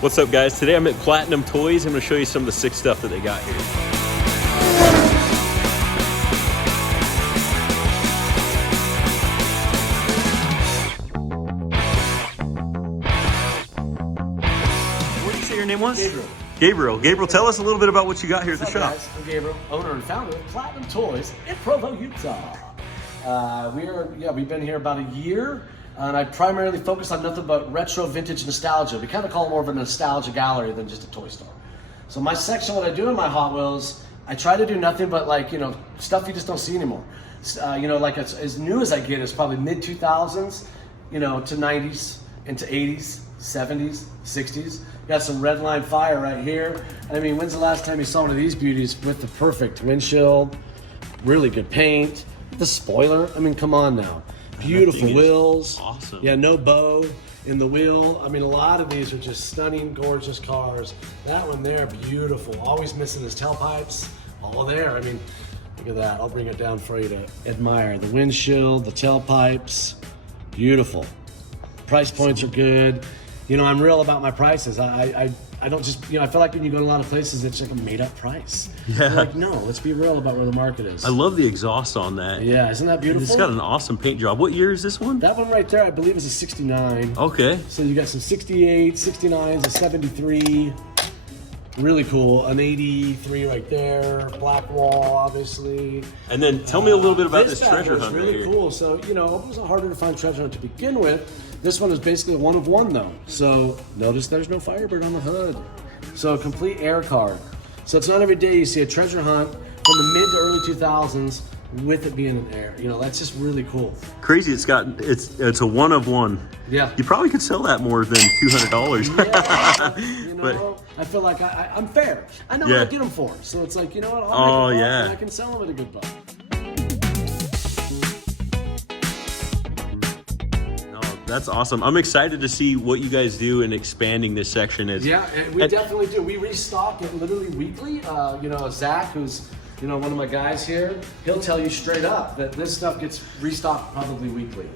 What's up, guys? Today I'm at Platinum Toys. I'm going to show you some of the sick stuff that they got here. What did you say your name was? Gabriel. Gabriel, tell us a little bit about what you got here at the What's up, shop. guys? I'm Gabriel, owner and founder of Platinum Toys in Provo, Utah. We've been here about a year, and I primarily focus on nothing but retro, vintage, nostalgia. We kind of call it more of a nostalgia gallery than just a toy store. So my section, what I do in my Hot Wheels, I try to do nothing but stuff you just don't see anymore. As new as I get is probably mid 2000s, to 90s, into 80s, 70s, 60s. Got some Redline Fire right here. I mean, when's the last time you saw one of these beauties with the perfect windshield, really good paint, the spoiler? I mean, come on now. Beautiful wheels. Awesome. Yeah, no bow in the wheel. I mean, a lot of these are just stunning, gorgeous cars. That one there, beautiful. Always missing his tailpipes. All there. I mean, look at that. I'll bring it down for you to admire. The windshield, the tailpipes, beautiful. Price points are good. I'm real about my prices. I don't just, I feel like when you go to a lot of places, it's like a made up price. Yeah. I'm like, no, let's be real about where the market is. I love the exhaust on that. Yeah, isn't that beautiful? It's got an awesome paint job. What year is this one? That one right there, I believe, is a 69. Okay. So you got some 68, 69s, a 73. Really cool. An 83 right there. Black wall, obviously. And then tell me a little bit about this bad treasure boy's hunt right really here. cool. So, it wasn't harder to find treasure hunt to begin with. This one is basically a one of one though. So notice there's no Firebird on the hood. So a complete air card. So it's not every day you see a treasure hunt from the mid to early 2000s with it being an air. That's just really cool. Crazy, it's a one of one. Yeah. You probably could sell that more than $200. Yeah, But- I feel like I'm fair. I know what I get them for. So it's like, I'll make a buck and I can sell them at a good buck. That's awesome. I'm excited to see what you guys do in expanding this section. Yeah, and we definitely do. We restock it literally weekly. Zach, who's one of my guys here, he'll tell you straight up that this stuff gets restocked probably weekly.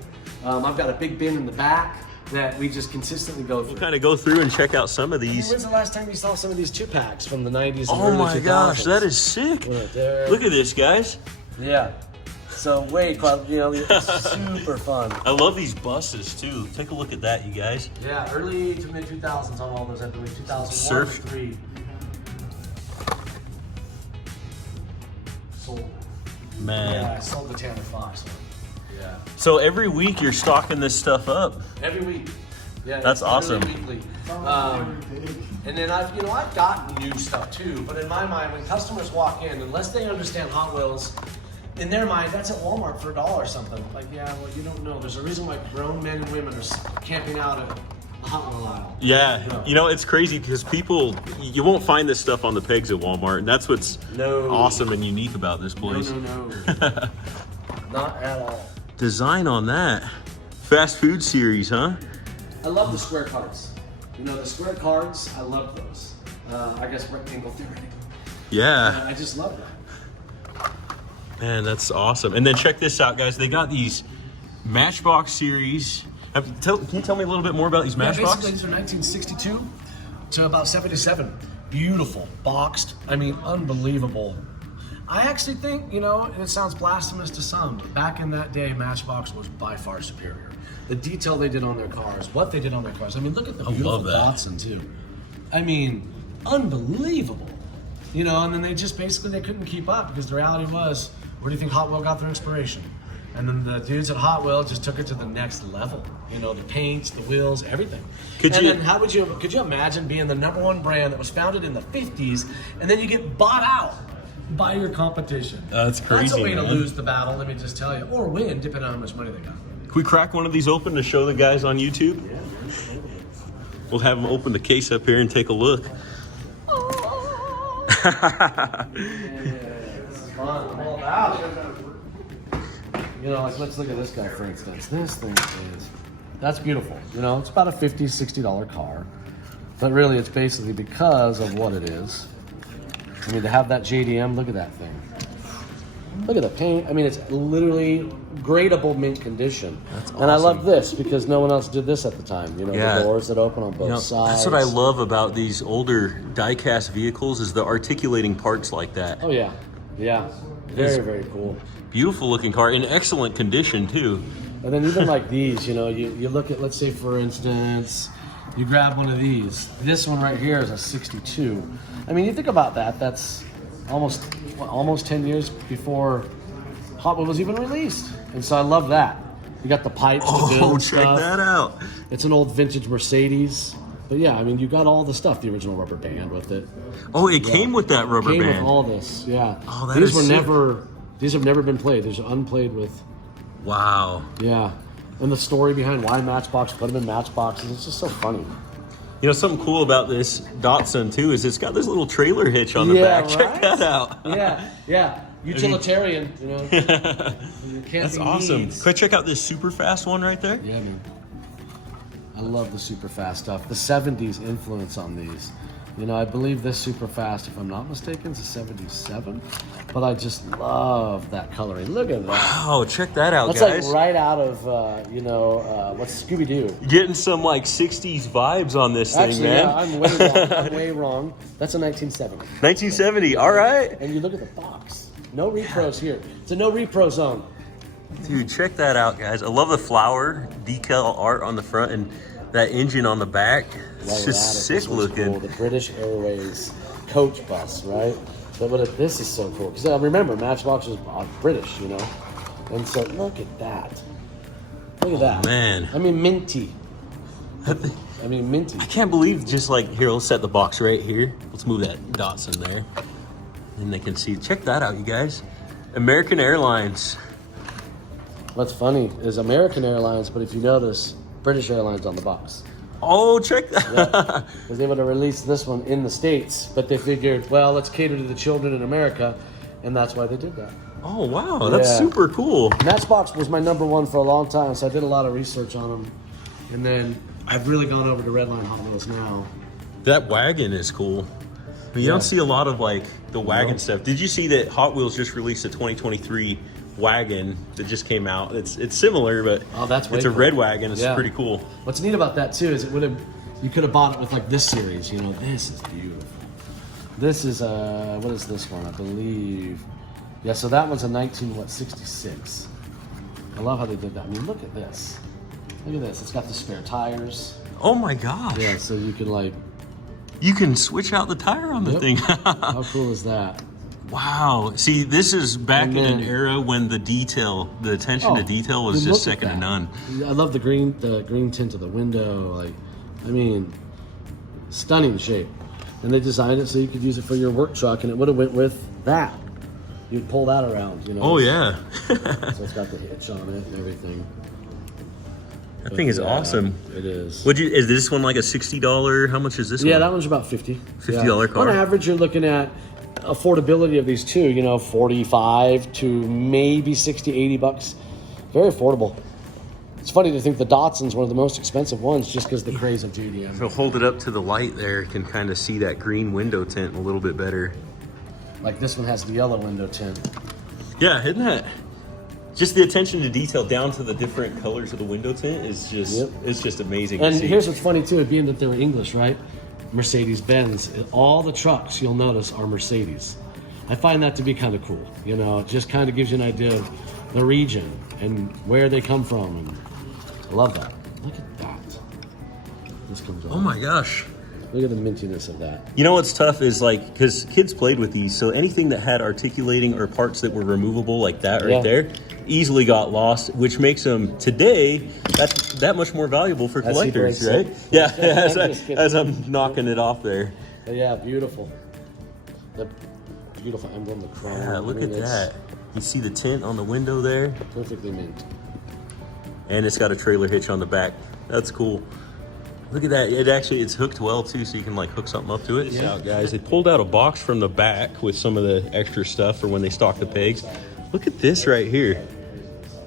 I've got a big bin in the back that we just consistently go through. We'll kind of go through and check out some of these. When's the last time you saw some of these 2-packs from the 90s and Oh early my 2000s? gosh, that is sick. Right there. Look at this, guys. Yeah. So it's super fun. I love these buses too. Take a look at that, you guys. Yeah, early to mid 2000s on all those, I believe 2001 Surf. 3. Sold. Man. Yeah, I sold the Tanner Fox one. Yeah. So every week you're stocking this stuff up. Every week. Yeah, That's it's awesome. literally weekly. And then I've gotten new stuff too, but in my mind, when customers walk in, unless they understand Hot Wheels, in their mind, that's at Walmart for $1 or something. Like, yeah, well, you don't know. There's a reason why grown men and women are camping out at a Hot Wheel aisle. Yeah, it's crazy because you won't find this stuff on the pegs at Walmart, and that's what's awesome and unique about this place. No. Not at all. Design on that. Fast food series, huh? I love the square cards. The square cards, I love those. I guess rectangle theory. Yeah. I just love them. Man, that's awesome. And then check this out, guys. They got these Matchbox series. Can you tell me a little bit more about these Matchbox? Basically, these are 1962 to about 77. Beautiful, boxed. I mean, unbelievable. I actually think, it sounds blasphemous to some, but back in that day, Matchbox was by far superior. The detail they did on their cars, what they did on their cars. I mean, look at the beautiful Datsun, too. I mean, unbelievable. And then they couldn't keep up because the reality was, where do you think Hot Wheel got their inspiration? And then the dudes at Hot Wheel just took it to the next level. The paints, the wheels, everything. Could you imagine being the #1 brand that was founded in the 50s and then you get bought out by your competition? That's crazy. That's a way to man. lose the battle, let me just tell you. Or win, depending on how much money they got. Can we crack one of these open to show the guys on YouTube? Yeah. We'll have them open the case up here and take a look. This is fun. I'm all about it. Let's look at this guy, for instance. This thing that's beautiful. It's about a $50, $60 car. But really, it's basically because of what it is. I mean, to have that JDM, look at that thing. Look at the paint. I mean, it's literally gradable mint condition. That's And I love awesome. this because no one else did this at the time. You know, Yeah. the doors that open on both sides. That's what I love about these older die-cast vehicles is the articulating parts like that. Oh yeah, yeah. Very, very cool. Beautiful looking car, in excellent condition too. And then even like these, you know, you look at, let's say for instance, you grab one of these. This one right here is a 62. I mean, you think about that. That's almost 10 years before Hot Wheels was even released. And so I love that. You got the pipes to build Oh, check stuff. that out. It's an old vintage Mercedes. But yeah, I mean, you got all the stuff, the original rubber band with it. Oh, it came with that rubber Came band. with all this, yeah. Oh, that these is were sick. these have never been played. These are unplayed with, Wow. yeah. And the story behind why Matchbox put them in Matchboxes, it's just so funny. You know, something cool about this Datsun too is it's got this little trailer hitch on the back. Check right? that out. Yeah, yeah. Utilitarian, you know. That's awesome. Can I check out this super fast one right there? Yeah, man. I love the super fast stuff. The 70s influence on these. You know, I believe this super fast, if I'm not mistaken, is a 77. But I just love that coloring. Look at that. Wow, check that out, That's guys. like right out of, what's Scooby-Doo? Getting some like 60s vibes on this thing, Actually, man. yeah, I'm way wrong. I'm way wrong. That's a 1970. 1970, all right. And you look at the box. No repros here. It's a no repro zone. Dude, check that out, guys. I love the flower decal art on the front and that engine on the back. It's Love just that. sick This one's looking. cool. The British Airways coach bus, right? But this is so cool. Because remember, Matchbox was British, you know? And so look at that. Look at that. Man. I mean, minty. Minty. I can't believe just like, here, let's set the box right here. Let's move that Datsun there. And they can see. Check that out, you guys. American Airlines. What's funny is American Airlines, but if you notice, British Airlines on the box. Oh, check that. Because they would have released this one in the States, but they figured, well, let's cater to the children in America, and that's why they did that. Oh, wow. That's Yeah. super cool. Matchbox was my number one for a long time, so I did a lot of research on them. And then I've really gone over to Redline Hot Wheels now. That wagon is cool. I mean, you Yeah. don't see a lot of like the wagon No. stuff. Did you see that Hot Wheels just released a 2023 wagon that just came out? It's similar, but Oh, that's way it's a cool. red wagon. It's Yeah. pretty cool. What's neat about that too is you could have bought it with like this series. You know, this is beautiful. This is what is this one? I believe. Yeah, so that one's a 1966. I love how they did that. I mean, look at this. Look at this. It's got the spare tires. Oh my gosh. Yeah, so you can like. You can switch out the tire on the Yep. thing. How cool is that? Wow. See, this is back And in an then- era when the attention to detail was dude, just look at second to that. none. I love the green tint of the window. Like, I mean, stunning shape. And they designed it so you could use it for your work truck, and it would have went with that. You'd pull that around, you know. Oh yeah. So it's got the hitch on it and everything. That thing is Yeah, is It is. Is this one like a $60? How much is this one? Yeah, that one's about 50. $50 car. On average, you're looking at affordability of these two, you know, 45 to maybe 60, 80 bucks. Very affordable. It's funny to think the Datsun's one of the most expensive ones just because of the craze of JDM. So hold it up to the light there, you can kind of see that green window tint a little bit better. Like this one has the yellow window tint. Yeah, isn't that? Just the attention to detail down to the different colors of the window tint is just Yep. it's just amazing And to see. here's what's funny too, being that they're English, right? Mercedes-Benz. All the trucks you'll notice are Mercedes. I find that to be kind of cool. You know, it just kind of gives you an idea of the region and where they come from. And I love that. Look at that. This comes Oh on. my gosh. Look at the mintiness of that. You know what's tough is like, because kids played with these, so anything that had articulating or parts that were removable like that right Yeah. there easily got lost, which makes them today that much more valuable for As he collectors, breaks right? it. Yeah, I'm just kidding. as I'm knocking it off there. But yeah, beautiful. The beautiful emblem, the chrome. Yeah, look I mean, at it's that. You see the tint on the window there? Perfectly mint. And it's got a trailer hitch on the back. That's cool. Look at that. It's hooked well too, so you can like hook something up to it. Yeah. Out, guys. They pulled out a box from the back with some of the extra stuff for when they stock the pegs. Look at this right here.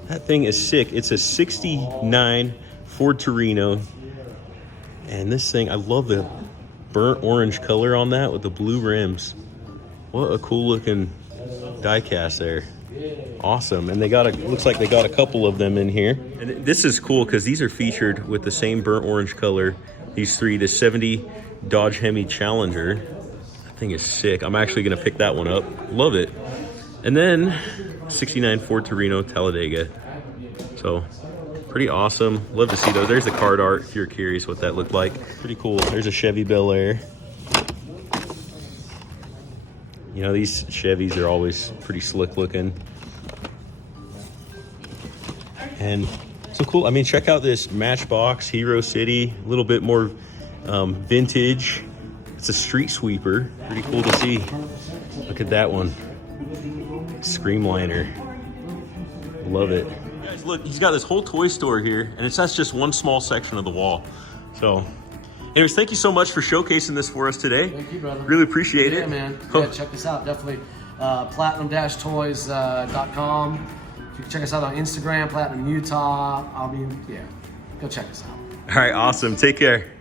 That thing is sick. It's a 69 Ford Torino. And this thing, I love the burnt orange color on that with the blue rims. What a cool looking die cast there. Awesome. And they got looks like they got a couple of them in here. And this is cool because these are featured with the same burnt orange color. These three, the 70 Dodge Hemi Challenger. That thing is sick. I'm actually gonna pick that one up. Love it. And then 69 Ford Torino Talladega. So pretty awesome. Love to see those. There's the card art if you're curious what that looked like. Pretty cool. There's a Chevy Bel Air. You know, these Chevys are always pretty slick looking. And so cool. I mean, check out this Matchbox Hero City, a little bit more vintage. It's a street sweeper. Pretty cool to see. Look at that one. Screamliner. Love it. Guys, look, he's got this whole toy store here, and that's just one small section of the wall. So, anyways, thank you so much for showcasing this for us today. Thank you, brother. Really appreciate it. Yeah, man. Yeah, check this out. Definitely platinum-toys.com. You can check us out on Instagram, Platinum Utah. I mean, yeah, go check us out. All right, awesome. Take care.